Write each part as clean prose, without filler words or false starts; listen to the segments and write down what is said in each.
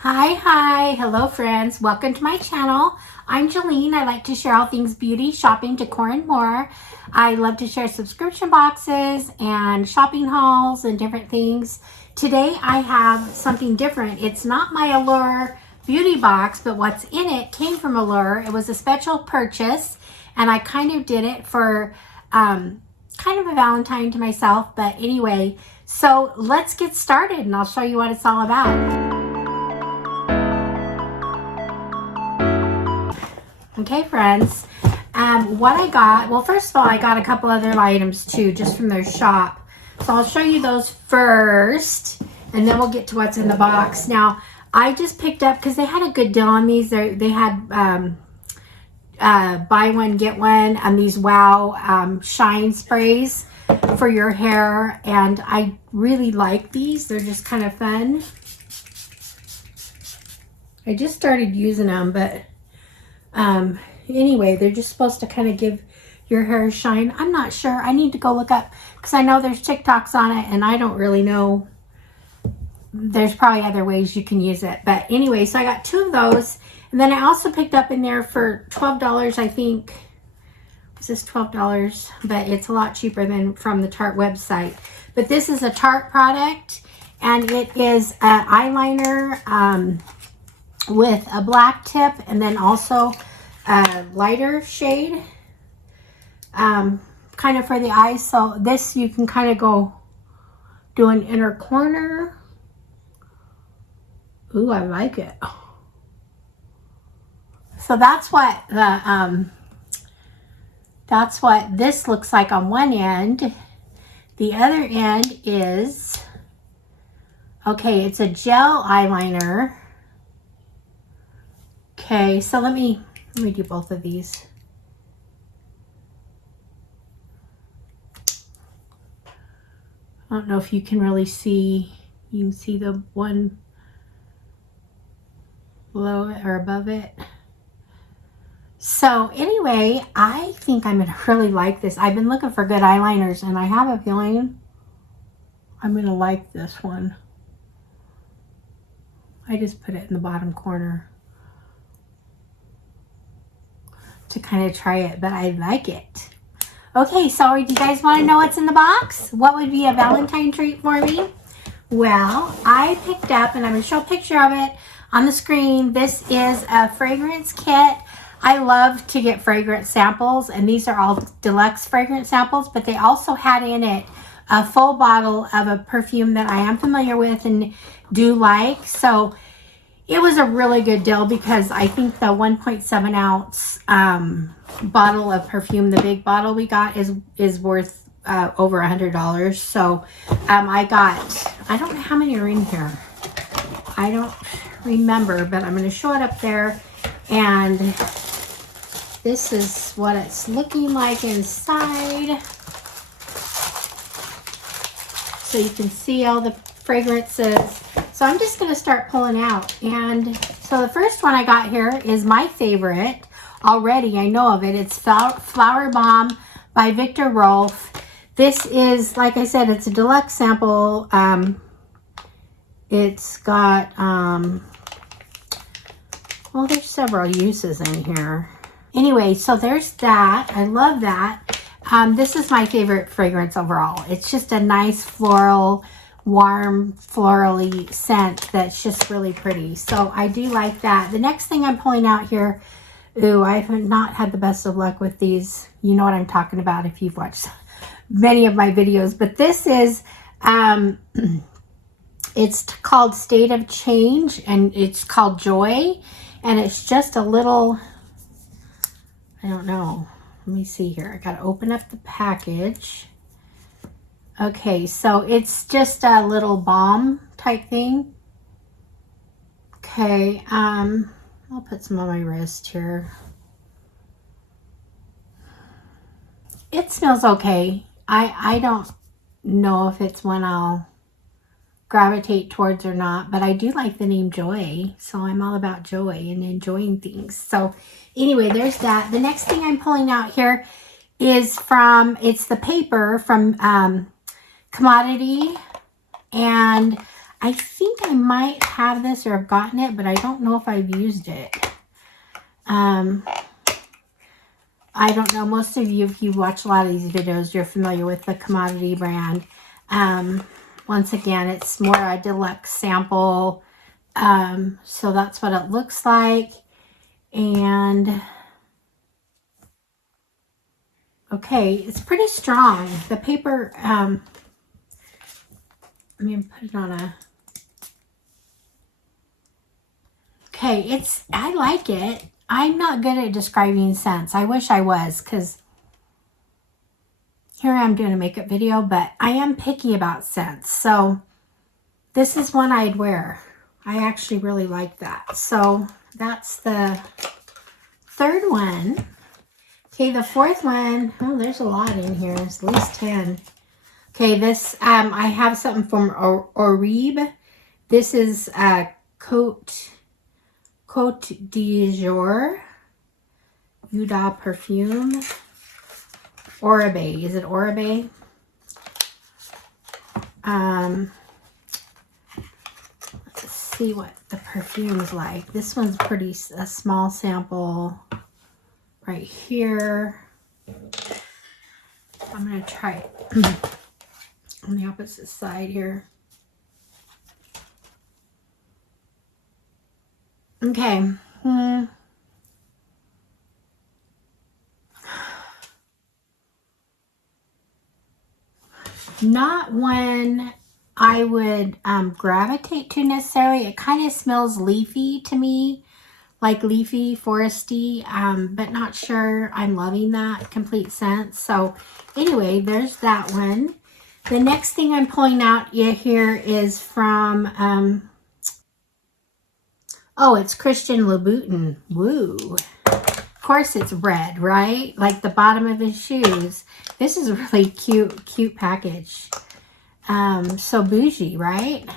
Hi, hello friends, welcome to my channel. I'm Jolene. I like to share all things beauty, shopping, decor, and more. I love to share subscription boxes and shopping hauls and different things. Today I have something different. It's not my Allure Beauty box, but what's in it came from Allure. It was a special purchase, and I kind of did it for kind of a Valentine to myself. But anyway, so let's get started and I'll show you what it's all about. Okay, friends, what I got, well, first of all, I got a couple other items too, just from their shop. So I'll show you those first, and then we'll get to what's in the box. Now, I just picked up, because they had a good deal on these. They had buy one, get one on these Wow shine sprays for your hair, and I really like these. They're just kind of fun. I just started using them, but anyway, they're just supposed to kind of give your hair a shine. I'm not sure. I need to go look up, because I know there's TikToks on it, and I don't really know. There's probably other ways you can use it. But anyway, so I got two of those. And then I also picked up in there for $12, I think. Was this $12? But it's a lot cheaper than from the Tarte website. But this is a Tarte product, and it is an eyeliner with a black tip, and then also a lighter shade kind of for the eyes. So this, you can kind of go do an inner corner. Ooh, I like it. So that's what the that's what this looks like on one end. The other end is, okay, it's a gel eyeliner. Okay, so let me do both of these. I don't know if you can really see. You can see the one below it or above it. So anyway, I think I'm gonna really like this. I've been looking for good eyeliners, and I have a feeling I'm gonna like this one. I just put it in the bottom corner to kind of try it, but I like it. Okay, so do you guys want to know what's in the box? What would be a Valentine treat for me? Well, I picked up, and I'm going to show a picture of it on the screen. This is a fragrance kit. I love to get fragrance samples, and these are all deluxe fragrance samples, but they also had in it a full bottle of a perfume that I am familiar with and do like. So it was a really good deal, because I think the 1.7 ounce bottle of perfume, the big bottle we got, is worth over $100. So I got, I don't know how many are in here. I don't remember, but I'm going to show it up there. And this is what it's looking like inside. So you can see all the fragrances. So I'm just going to start pulling out. And so the first one I got here is my favorite already. I know of it. It's Flower Bomb by Victor Rolf. This is, like I said, it's a deluxe sample. It's got, well, there's several uses in here. Anyway, so there's that. I love that. This is my favorite fragrance overall. It's just a nice floral, warm, florally scent that's just really pretty. So I do like that. The next thing I'm pulling out here, ooh, I have not had the best of luck with these. You know what I'm talking about if you've watched many of my videos. But this is, it's called State of Change, and it's called Joy. And it's just a little, I don't know. Let me see here. I got to open up the package. Okay, so it's just a little balm type thing. Okay, I'll put some on my wrist here. It smells okay. I don't know if it's one I'll gravitate towards or not, but I do like the name Joy, so I'm all about joy and enjoying things. So anyway, there's that. The next thing I'm pulling out here is from, it's the paper from Commodity, and I think I might have this or have gotten it, but I don't know if I've used it. I don't know. Most of you, if you watch a lot of these videos, you're familiar with the commodity brand. Once again, it's more a deluxe sample. So that's what it looks like. And okay, it's pretty strong. The paper, I'm going to put it on a, okay, I like it. I'm not good at describing scents. I wish I was, because here I am doing a makeup video, but I am picky about scents. So this is one I'd wear. I actually really like that. So that's the third one. Okay, the fourth one, oh, there's a lot in here. It's at least 10. Okay, this, I have something from Allure. This is Côte d'Azur Uda perfume. Oribe. Is it Oribe? Let's see what the perfume is like. This one's a small sample right here. I'm going to try it on the opposite side here. Okay. Not one I would gravitate to necessarily. It kind of smells leafy to me, like leafy, foresty, but not sure I'm loving that complete scent. So anyway, there's that one. The next thing I'm pulling out here is from, oh, it's Christian Louboutin. Woo. Of course it's red, right? Like the bottom of his shoes. This is a really cute package. So bougie, right?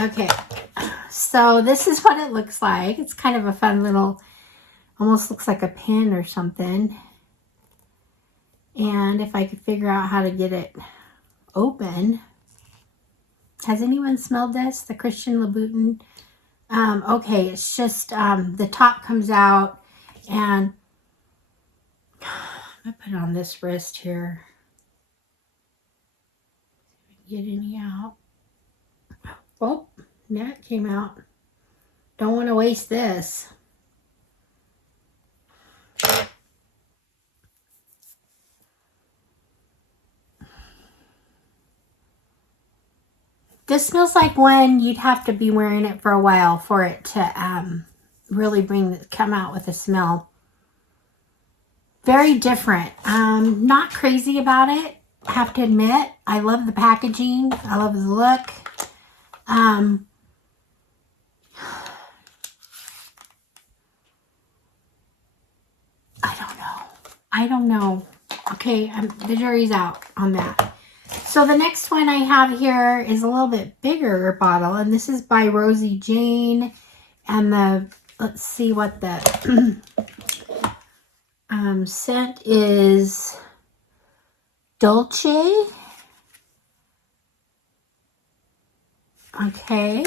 Okay. So this is what it looks like. It's kind of a fun little, almost looks like a pin or something. And if I could figure out how to get it open. Has anyone smelled this? The Christian Louboutin? Okay, it's just, the top comes out, and I'm going to put it on this wrist here. Get any out. Oh, that came out. Don't want to waste this. This smells like one you'd have to be wearing it for a while for it to really come out with a smell. Very different. Not crazy about it, I have to admit. I love the packaging. I love the look. I don't know. Okay, the jury's out on that. So the next one I have here is a little bit bigger bottle, and this is by Rosie Jane, and let's see what the scent is. Dolce. Okay.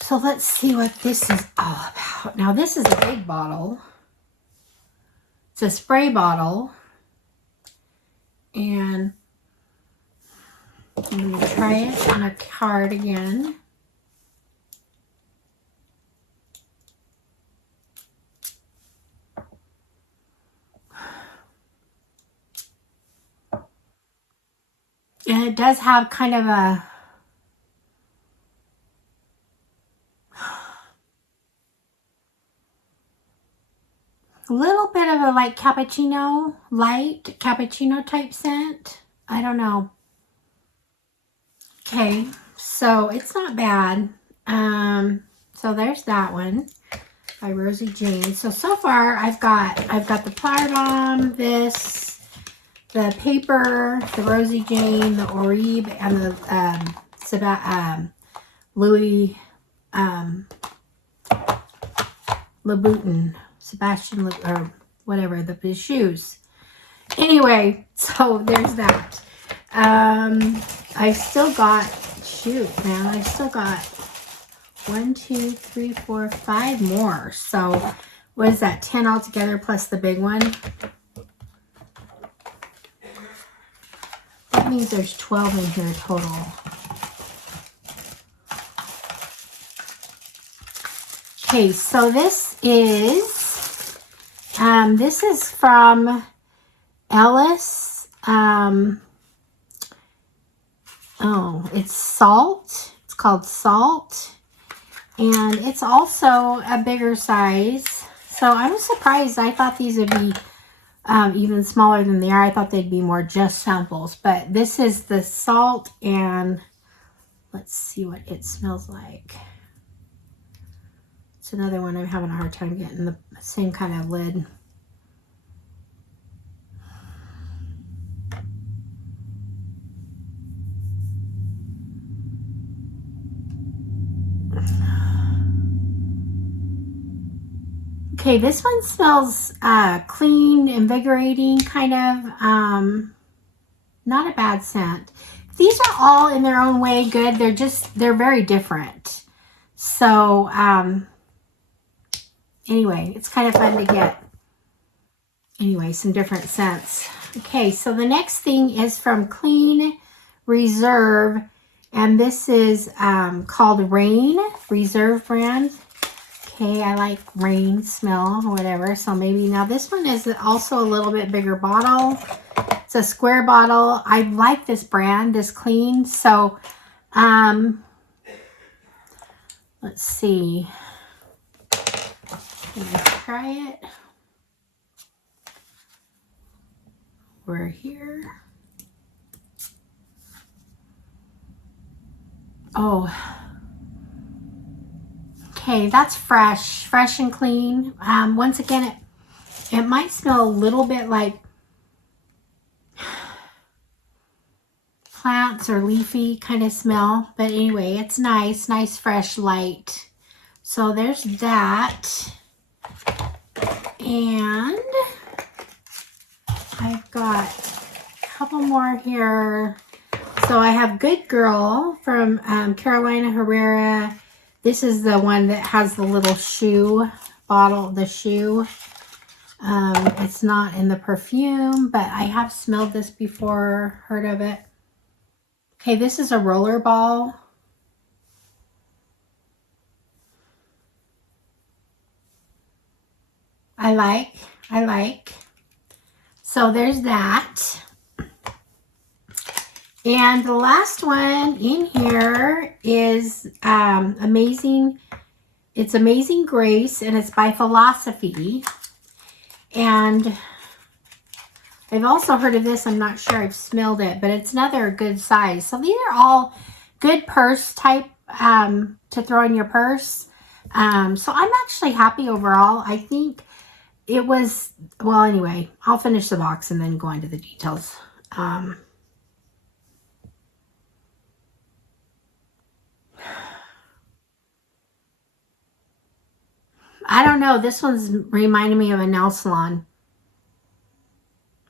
So let's see what this is all about. Now this is a big bottle. It's a spray bottle. And I'm going to try it on a card again. And it does have kind of a little bit of a light cappuccino type scent. I don't know. Okay, so it's not bad. So there's that one by Rosie Jane. So far I've got the Powder Bomb, this, the paper, the Rosie Jane, the Oribe, and the Louis Louboutin. Sebastian, or whatever, his shoes. Anyway, so there's that. I've still got, shoot, man, I've still got 1, 2, 3, 4, 5 more. So what is that, 10 altogether plus the big one? That means there's 12 in here total. Okay, so this is from Ellis. Oh, it's Salt. It's called Salt. And it's also a bigger size. So I was surprised. I thought these would be even smaller than they are. I thought they'd be more just samples. But this is the Salt, and let's see what it smells like. It's another one I'm having a hard time getting the same kind of lid. Okay, this one smells clean, invigorating, kind of. Not a bad scent. These are all in their own way good. They're very different. So, anyway, it's kind of fun to get, anyway, some different scents. Okay, so the next thing is from Clean Reserve, and this is called Rain, Reserve brand. Okay, I like rain smell or whatever, so maybe, now this one is also a little bit bigger bottle. It's a square bottle. I like this brand, this Clean, so let's see. Let's try it. We're here. Oh, okay, that's fresh and clean. Once again, it might smell a little bit like plants or leafy kind of smell, but anyway, it's nice, fresh, light. So there's that. And I've got a couple more here. So I have Good Girl from Carolina Herrera. This is the one that has the little shoe bottle, the shoe. It's not in the perfume, but I have smelled this before, heard of it. Okay, this is a roller ball. I like. So there's that. And the last one in here is Amazing. It's Amazing Grace, and it's by Philosophy. And I've also heard of this. I'm not sure I've smelled it, but it's another good size. So these are all good purse type to throw in your purse. So I'm actually happy overall. I think it was, well, anyway, I'll finish the box and then go into the details. I don't know. This one's reminding me of a nail salon.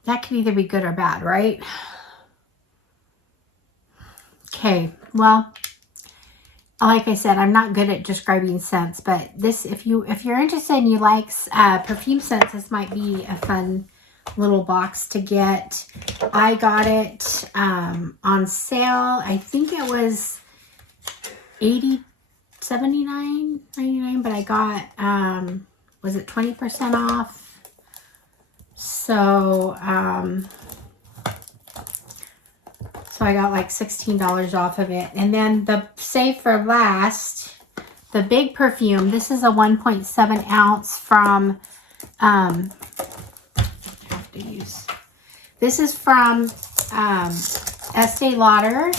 That could either be good or bad, right? Okay, well, like I said, I'm not good at describing scents, but this, if you're interested and you like perfume scents, this might be a fun little box to get. I got it on sale. I think it was $79.99, but I got was it 20% off? So so I got like $16 off of it. And then the save for last, the big perfume. This is a 1.7 ounce from this is from Estee Lauder,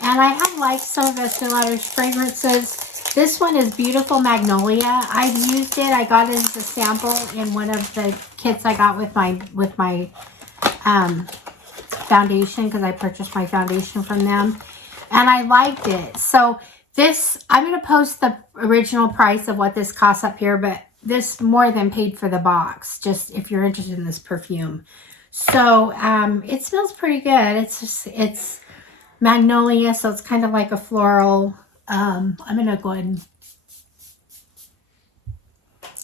and I have liked some of Estee Lauder's fragrances. This one is Beautiful Magnolia. I've used it. I got it as a sample in one of the kits I got with my foundation, because I purchased my foundation from them, and I liked it. So this, I'm going to post the original price of what this costs up here, but this more than paid for the box, just if you're interested in this perfume. So it smells pretty good. It's magnolia, so it's kind of like a floral. I'm gonna go ahead and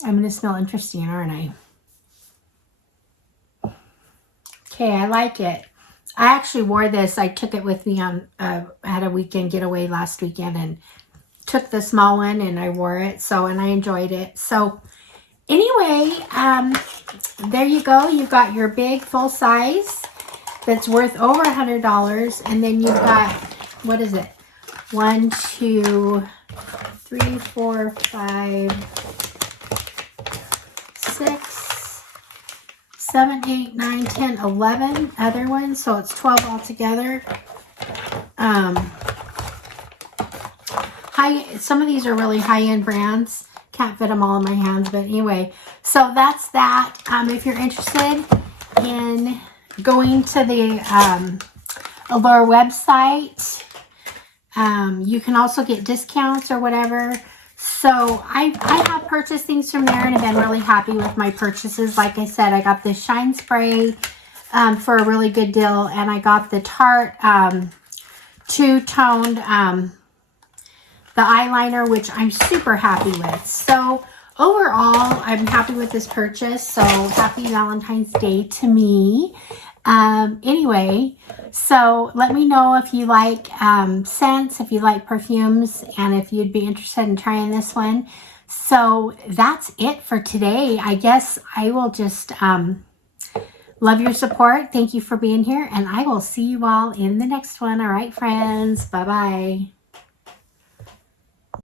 I'm gonna smell interesting, aren't I? Okay, I like it. I actually wore this. I took it with me on, I had a weekend getaway last weekend and took the small one and I wore it. So, and I enjoyed it. So anyway, there you go. You've got your big full size that's worth over $100. And then you've got, what is it? 1, 2, 3, 4, 5, 6, 7, 8, 9, 10, 11 other ones. So it's 12 altogether. Some of these are really high-end brands. Can't fit them all in my hands, but anyway. So that's that. If you're interested in going to the Allure website, you can also get discounts or whatever. So I have purchased things from there and have been really happy with my purchases. Like I said, I got this Shine Spray for a really good deal. And I got the Tarte two-toned the eyeliner, which I'm super happy with. So overall, I'm happy with this purchase. So happy Valentine's Day to me. Anyway, so let me know if you like scents, if you like perfumes, and if you'd be interested in trying this one. So that's it for today. I guess I will just love your support. Thank you for being here, and I will see you all in the next one. All right, friends. Bye-bye.